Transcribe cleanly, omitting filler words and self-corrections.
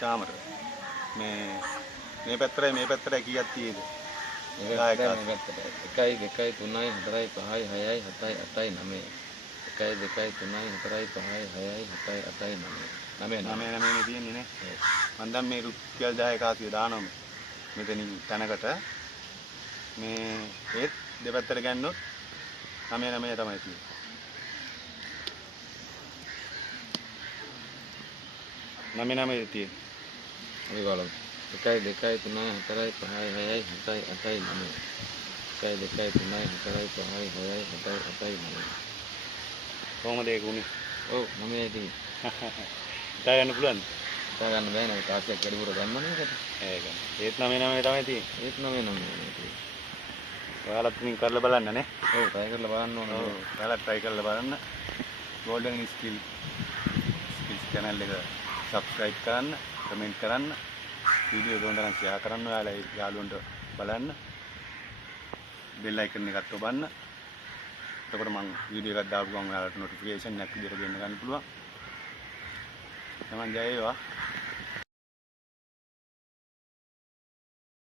චාමර මේ පැත්තට කීයක් තියෙද? මේ පැත්තට 1 2 3 4 5 6 7 8 9 1 2 3 4 5 6 7 8 9 9 තියෙන්නේ නේ. මම දැන් මේ රුපියල් 10 කාසිය දානවා මෙතනින් තැනකට මේ ඒත් දෙපැත්තට ගන්නොත් 9 තමයි තියෙන්නේ. නමේ තියෙන්නේ. අපි බලමු. 1 2 3 4 5 6 7 8 9 1 2 3 4 5 6 7 8 9 කොහොමද ඒක උනේ? ඔව් 9යි තියෙන්නේ. හිතා ගන්න පුළුවන්ද? හිතා ගන්න බෑ නේද? කාසියක් වැඩිපුර ගන්නවනේ ඒකට. ඒක. ඒත් 9 තමයි තියෙන්නේ. ඒත් 9 තියෙන්නේ. ඔයාලත් ඉතින් කරලා බලන්න නේ. ඔව් try කරලා බලන්න ඕනේ. ඔව්. ඔයාලත් try කරලා බලන්න. Golden Skills channel එක subscribe කරන්න, comment කරන්න, වීඩියෝ ගොඩනගන්න share කරන්න, ඔයාලා යාළුවන්ට බලන්න. bell icon එකත් ඔබන්න. එතකොට මම වීඩියෝ එකක් දාපු ගමන් ඔයාලට notification එකක් විදියට දෙන්න ගන්න පුළුවන්. තමන් ජය වේවා.